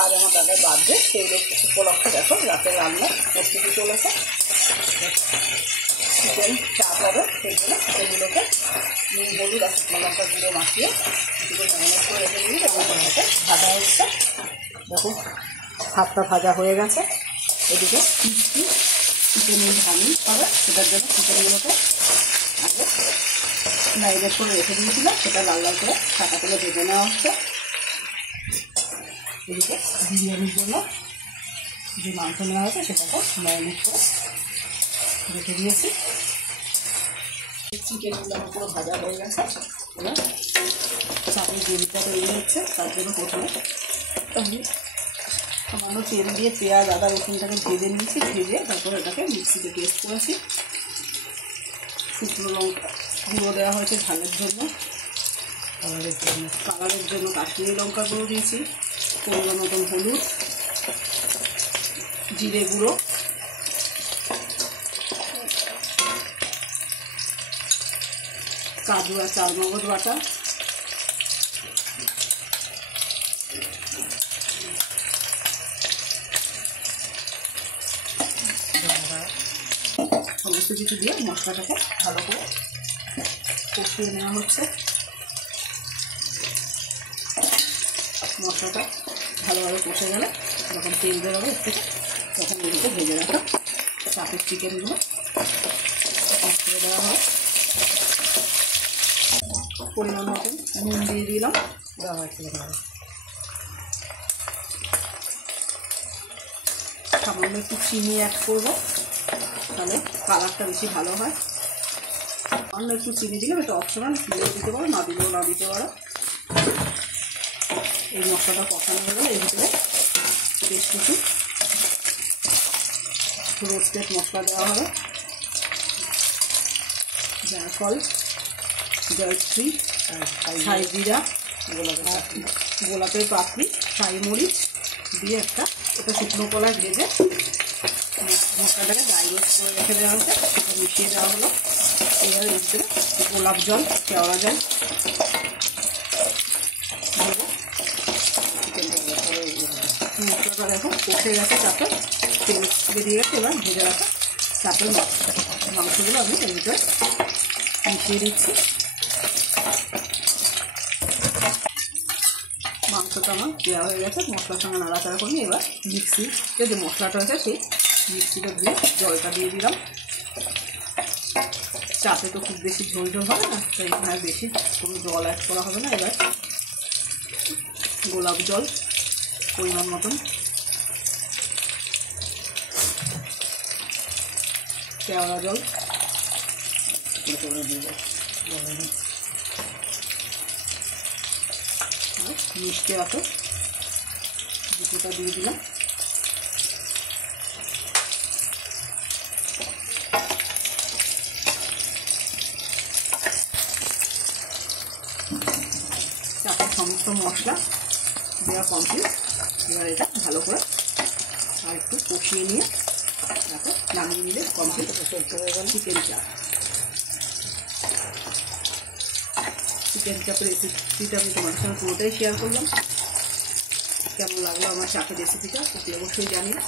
আজ আমার দাদার বার্থডে, সেই উপলক্ষে দেখো রাতের রান্না প্রস্তুতি চলেছে। চিকেন চাপ হবে, সেই জন্য এগুলোকে নুন হলুদ আর শুকনো লঙ্কা গুঁড়ো মাখিয়ে এগুলো ম্যারিনেট করে রেখে দিই এবং ভাজা হচ্ছে। দেখো ভাতটা ভাজা হয়ে গেছে। এদিকে মিষ্টি চিকেনের ঝামিল হবে, সেটার জন্য চিকেনগুলোকে আগে ম্যারিনেট করে রেখে দিয়েছিলাম, সেটা লাল লাল করে ছাকা তেলে ভেজে নেওয়া হচ্ছে। এদিকে বিরিয়ানির জন্য যে মাংস নেওয়া হয়েছে সেটাকে ম্যারিনেট করে রেখে দিয়েছি। চিকেনগুলো আমার পুরো ভাজা হয়ে গেছে। এবার চাটনি গ্রেভিটা তৈরি হচ্ছে, তার জন্য প্রথমে আমি সামান্য তেল দিয়ে পেঁয়াজ আদা রসুনটাকে ভেজে নিয়েছি, ভেজে তারপর এটাকে মিক্সিতে পেস্ট করেছি। শুকনো লঙ্কা গুঁড়ো দেওয়া হয়েছে ঝালের জন্য, কালারের জন্য কাশ্মীরি লঙ্কা গুঁড়ো দিয়েছি, পরিমাণ মতন হলুদ, জিরে গুঁড়ো, কাজু আর চালমগজ বাটা, সমস্ত কিছু দিয়ে মশলাটাকে ভালো করে কষিয়ে নেওয়া হচ্ছে। মশলাটা ভালোভাবে কষে গেলে যখন তেল বেরোবে এর থেকে, তখন এদিকে ভেজে রাখা চাপের চিকেনগুলো অফ করে দেওয়া হয়। পরিমাণ মতন নুন দিয়ে দিলাম, দেওয়া হয়েছিল সামান্য একটু চিনি অ্যাড করবো, তাহলে কালারটা বেশি ভালো হয়। অন্য একটু চিনি দিলে এটা অপশনাল, দিলেও দিতে পারো, না দিলেও না দিতে পারো। এই মশলাটা কষানো হয়ে গেলে এর ভিতরে বেশ কিছু রোস্টেড মশলা দেওয়া হবে, জায়ফল, জয়ত্রী, ছাই জিরা, গোলাপের পাপড়ি, ছাই মরিচ দিয়ে এটা শুকনো কলায় ভেজে মশলাটাকে ড্রাই রোস্ট করে রেখে দেওয়া হচ্ছে, সেটা মিশিয়ে দেওয়া হলো। এবার এর ভিতরে গোলাপ জল, কেওড়া জল দেবো। মশলাটা দেখো কষে গেছে, চাপে তেল বেরিয়ে গেছে। এবার ভেজে রাখা চাপের মাংসগুলো আমি এর ভিতরে মিশিয়ে দিচ্ছি। মাংসটা আমার দেওয়া হয়ে গেছে, মশলার সঙ্গে নাড়াচাড়া করি। এবার মিক্সিতে যে মশলাটা হয়েছে সেই মিক্সিটা দিয়ে জলটা দিয়ে দিলাম। চাপে তো খুব বেশি ঝোল ঝোল হবে না, তাই এখানে আর বেশি কোনো জল অ্যাড করা হবে না। এবার গোলাপ জল পরিমাণ মতন, কেওড়া জল, মিষ্টি আতর দুটোটা দিয়ে দিলাম। চাপের সমস্ত মশলা দেওয়া কমপ্লিট। এবার এটা ভালো করে আর একটু কষিয়ে নিয়ে তারপর নামিয়ে নিলে কমপ্লিট হয়ে গেল চিকেন চাপ। চিকেন চাপের রেসিপিটা আমি তোমাদের সঙ্গে পুরোটাই শেয়ার করলাম। কেমন লাগলো আমার চাপের রেসিপিটা অবশ্যই জানিও।